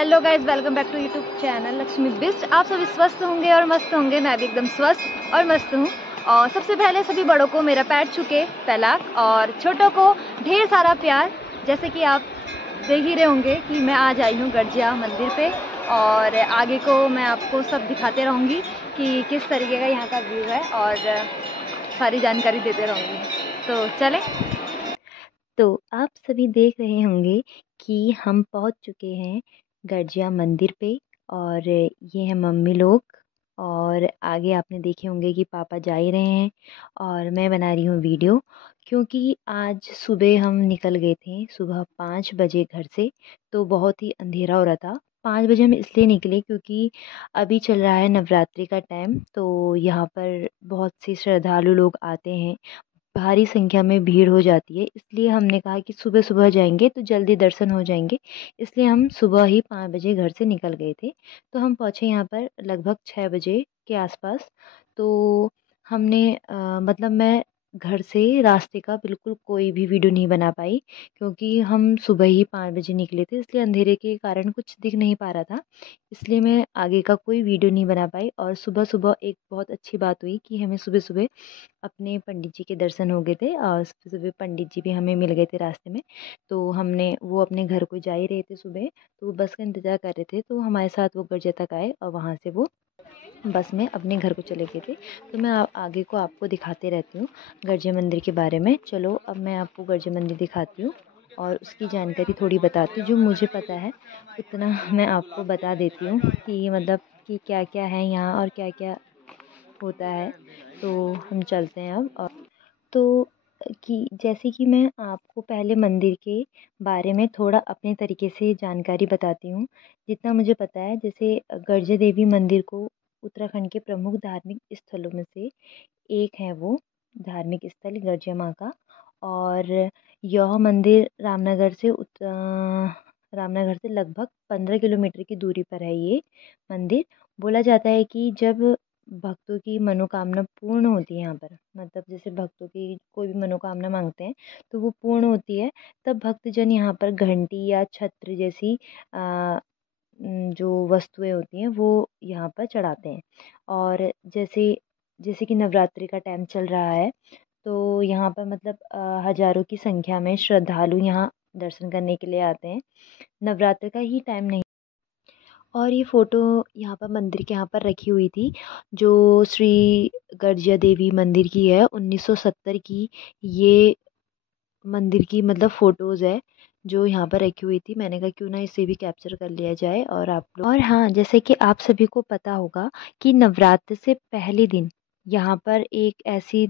Hello guys, welcome back to YouTube channel Lakshmi Bisht. आप सभी स्वस्थ होंगे और मस्त होंगे। मैं भी एकदम स्वस्थ और मस्त हूँ। और सबसे पहले सभी बड़ों को मेरा पैर छूके तलाक, और छोटों को ढेर सारा प्यार। जैसे कि आप देख ही रहे होंगे कि मैं आज आई हूँ गर्जिया मंदिर पे, और आगे को मैं आपको सब दिखाते रहूँगी कि किस तरीके का यहाँ का व्यू है, और सारी जानकारी देते रहूँगी। तो चलें। तो आप सभी देख रहे होंगे कि हम पहुंच चुके हैं गर्जिया मंदिर पे, और ये है मम्मी लोग, और आगे आपने देखे होंगे कि पापा जा ही रहे हैं और मैं बना रही हूँ वीडियो। क्योंकि आज सुबह हम निकल गए थे सुबह 5 बजे घर से, तो बहुत ही अंधेरा हो रहा था। 5 बजे हम इसलिए निकले क्योंकि अभी चल रहा है नवरात्रि का टाइम, तो यहाँ पर बहुत से श्रद्धालु लोग आते हैं, भारी संख्या में भीड़ हो जाती है। इसलिए हमने कहा कि सुबह सुबह जाएंगे तो जल्दी दर्शन हो जाएंगे। इसलिए हम सुबह ही 5 बजे घर से निकल गए थे। तो हम पहुँचे यहाँ पर लगभग 6 बजे के आसपास। तो हमने मतलब मैं घर से रास्ते का बिल्कुल कोई भी वीडियो नहीं बना पाई, क्योंकि हम सुबह ही 5 बजे निकले थे, इसलिए अंधेरे के कारण कुछ दिख नहीं पा रहा था। इसलिए मैं आगे का कोई वीडियो नहीं बना पाई। और सुबह सुबह एक बहुत अच्छी बात हुई कि हमें सुबह सुबह अपने पंडित जी के दर्शन हो गए थे, और सुबह सुबह पंडित जी भी हमें मिल गए थे रास्ते में। तो हमने वो अपने घर को जा ही रहे थे सुबह, तो वो बस का इंतज़ार कर रहे थे, तो हमारे साथ वो गर्जिया तक आए और वहाँ से वो बस में अपने घर को चले गए थे। तो मैं आगे को आपको दिखाते रहती हूँ गर्जिया मंदिर के बारे में। चलो अब मैं आपको गर्जिया मंदिर दिखाती हूँ और उसकी जानकारी थोड़ी बताती हूँ। जो मुझे पता है उतना मैं आपको बता देती हूँ कि मतलब कि क्या क्या है यहाँ और क्या क्या होता है। तो हम चलते हैं अब। और तो कि जैसे कि मैं आपको पहले मंदिर के बारे में थोड़ा अपने तरीके से जानकारी बताती हूँ जितना मुझे पता है। जैसे गर्जिया देवी मंदिर को उत्तराखंड के प्रमुख धार्मिक स्थलों में से एक है वो धार्मिक स्थल गर्जिया माँ का। और यह मंदिर रामनगर से लगभग 15 किलोमीटर की दूरी पर है ये मंदिर। बोला जाता है कि जब भक्तों की मनोकामना पूर्ण होती है यहाँ पर, मतलब जैसे भक्तों की कोई भी मनोकामना मांगते हैं तो वो पूर्ण होती है, तब भक्तजन यहाँ पर घंटी या छत्र जैसी जो वस्तुएं होती हैं वो यहाँ पर चढ़ाते हैं। और जैसे जैसे कि नवरात्रि का टाइम चल रहा है, तो यहाँ पर मतलब हजारों की संख्या में श्रद्धालु यहाँ दर्शन करने के लिए आते हैं। नवरात्र का ही टाइम नहीं। और ये फ़ोटो यहाँ पर मंदिर के यहाँ पर रखी हुई थी, जो श्री गर्जिया देवी मंदिर की है 1970 की। ये मंदिर की मतलब फ़ोटोज़ है जो यहाँ पर रखी हुई थी। मैंने कहा क्यों ना इसे भी कैप्चर कर लिया जाए और आप लोग। और हाँ, जैसे कि आप सभी को पता होगा कि नवरात्र से पहले दिन यहाँ पर एक ऐसी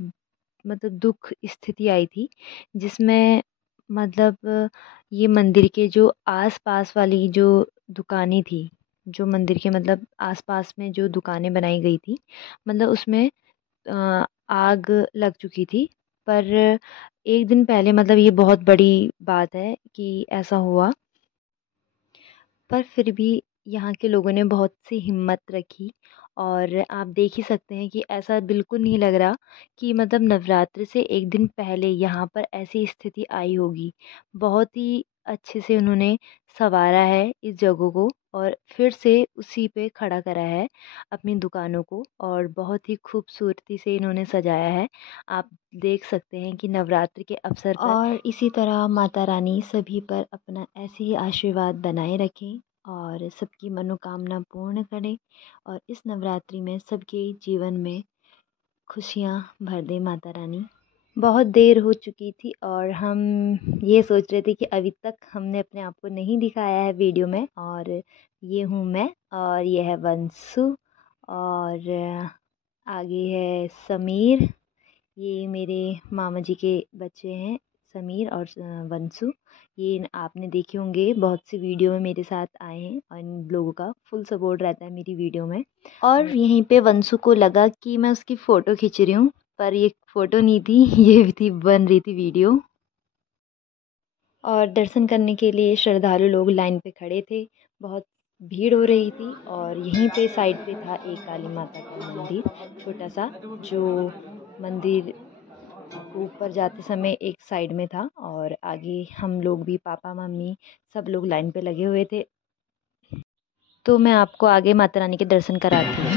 मतलब दुख स्थिति आई थी, जिसमें मतलब ये मंदिर के जो आस-पास वाली जो दुकानें थी, जो मंदिर के मतलब आस-पास में जो दुकानें बनाई गई थी, मतलब उसमें आग लग चुकी थी। पर एक दिन पहले मतलब ये बहुत बड़ी बात है कि ऐसा हुआ, पर फिर भी यहाँ के लोगों ने बहुत सी हिम्मत रखी। और आप देख ही सकते हैं कि ऐसा बिल्कुल नहीं लग रहा कि मतलब नवरात्र से एक दिन पहले यहाँ पर ऐसी स्थिति आई होगी। बहुत ही अच्छे से उन्होंने संवारा है इस जगह को, और फिर से उसी पे खड़ा करा है अपनी दुकानों को, और बहुत ही खूबसूरती से इन्होंने सजाया है। आप देख सकते हैं कि नवरात्र के अवसर पर, और इसी तरह माता रानी सभी पर अपना ऐसे ही आशीर्वाद बनाए रखें और सबकी मनोकामना पूर्ण करें, और इस नवरात्रि में सबके जीवन में खुशियाँ भर दे माता रानी। बहुत देर हो चुकी थी और हम ये सोच रहे थे कि अभी तक हमने अपने आप को नहीं दिखाया है वीडियो में। और ये हूँ मैं, और ये है वंशु, और आगे है समीर। ये मेरे मामा जी के बच्चे हैं, समीर और वंशु। ये आपने देखे होंगे, बहुत सी वीडियो में मेरे साथ आए हैं और इन लोगों का फुल सपोर्ट रहता है मेरी वीडियो में। और यहीं पे वंशु को लगा कि मैं उसकी फ़ोटो खींच रही हूँ, पर ये फ़ोटो नहीं थी, ये भी थी बन रही थी वीडियो। और दर्शन करने के लिए श्रद्धालु लोग लाइन पे खड़े थे, बहुत भीड़ हो रही थी। और यहीं पे साइड पे था एक काली माता का मंदिर, छोटा सा, जो मंदिर ऊपर जाते समय एक साइड में था। और आगे हम लोग भी, पापा मम्मी सब लोग लाइन पे लगे हुए थे। तो मैं आपको आगे माता रानी के दर्शन कराती हूँ।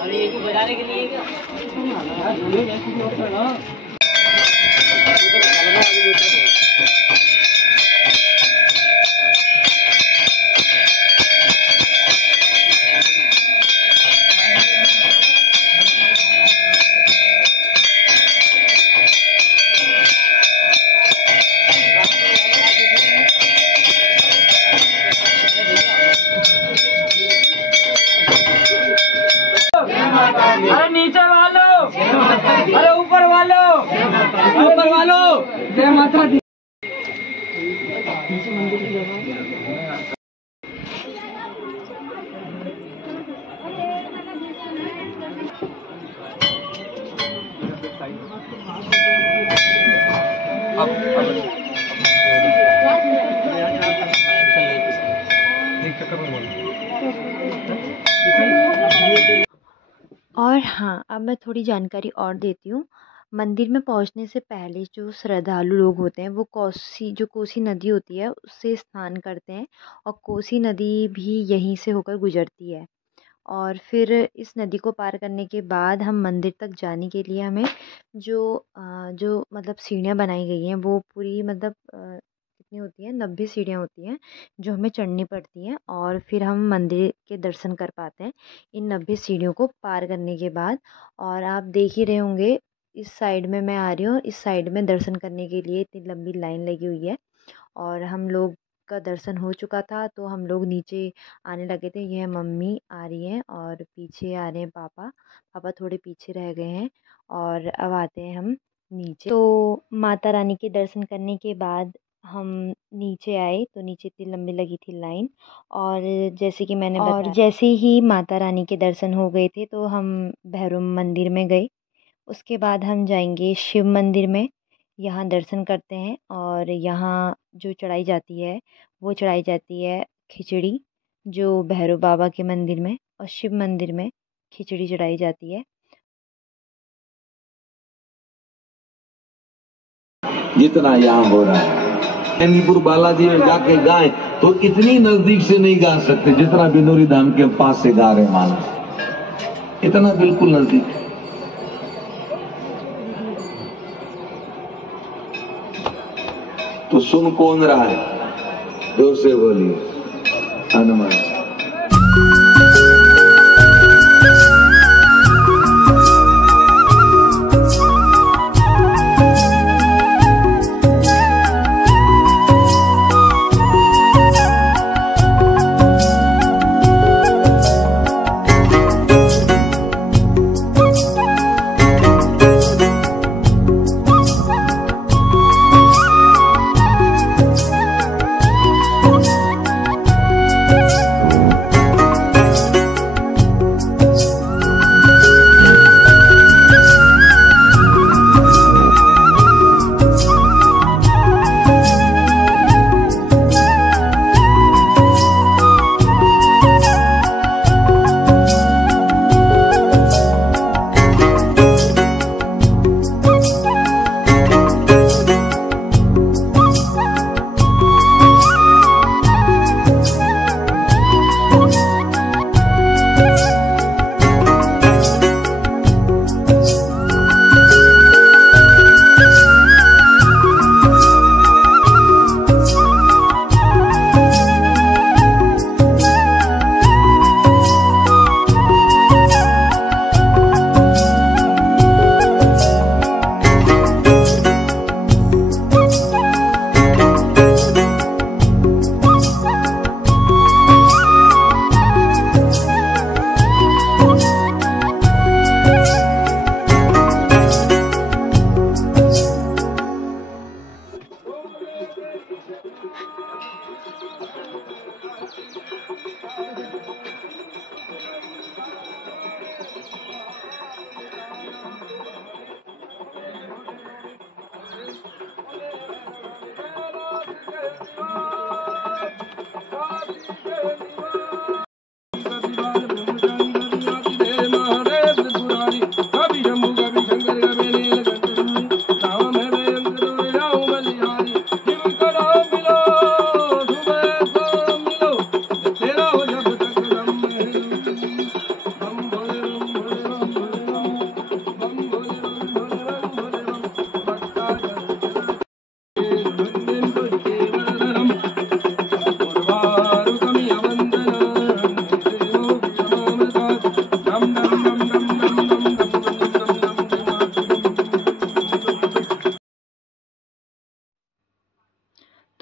अरे ये बजाने के लिए क्या? अरे नीचे वालो, अरे ऊपर वालो, ऊपर वालो, जय माता दी। और हाँ, अब मैं थोड़ी जानकारी और देती हूँ। मंदिर में पहुँचने से पहले जो श्रद्धालु लोग होते हैं वो कोसी नदी होती है उससे स्नान करते हैं, और कोसी नदी भी यहीं से होकर गुजरती है। और फिर इस नदी को पार करने के बाद हम मंदिर तक जाने के लिए हमें जो मतलब सीढ़ियाँ बनाई गई हैं वो पूरी मतलब कितनी होती हैं, 90 सीढ़ियाँ होती हैं जो हमें चढ़नी पड़ती हैं, और फिर हम मंदिर के दर्शन कर पाते हैं इन 90 सीढ़ियों को पार करने के बाद। और आप देख ही रहे होंगे, इस साइड में मैं आ रही हूँ, इस साइड में दर्शन करने के लिए इतनी लंबी लाइन लगी हुई है। और हम लोग का दर्शन हो चुका था तो हम लोग नीचे आने लगे थे। यह मम्मी आ रही हैं और पीछे आ रहे हैं पापा। पापा थोड़े पीछे रह गए हैं और अब आते हैं हम नीचे। तो माता रानी के दर्शन करने के बाद हम नीचे आए तो नीचे इतनी लंबी लगी थी लाइन। और जैसे कि मैंने बताया, और जैसे ही माता रानी के दर्शन हो गए थे तो हम भैरव मंदिर में गए। उसके बाद हम जाएंगे शिव मंदिर में, यहाँ दर्शन करते हैं। और यहाँ जो चढ़ाई जाती है वो चढ़ाई जाती है खिचड़ी, जो भैरव बाबा के मंदिर में और शिव मंदिर में खिचड़ी चढ़ाई जाती है। जितना यहाँ हो रहा है चैनीपुर बालाजी में जाके गाए तो इतनी नजदीक से नहीं गा सकते जितना बिनोरी धाम के पास से गा रहे माला, इतना बिल्कुल नजदीक है। तो सुन कौन रहा है, जोर से बोलिए हनुमान।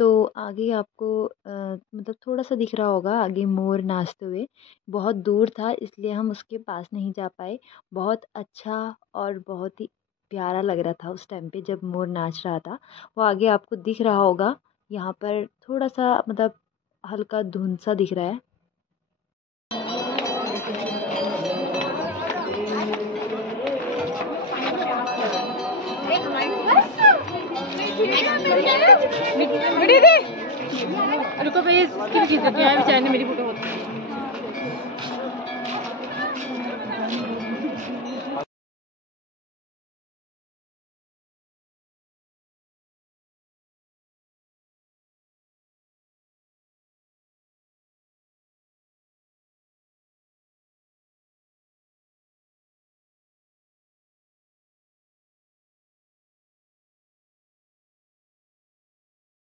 तो आगे आपको मतलब थोड़ा-सा दिख रहा होगा आगे मोर नाचते हुए। बहुत दूर था इसलिए हम उसके पास नहीं जा पाए। बहुत अच्छा और बहुत ही प्यारा लग रहा था उस टाइम पे जब मोर नाच रहा था। वो आगे आपको दिख रहा होगा, यहाँ पर थोड़ा-सा मतलब हल्का धुंध-सा दिख रहा है। रुको भाई, इसकी भी खींच देती है, बेचारे ने मेरी फोटो।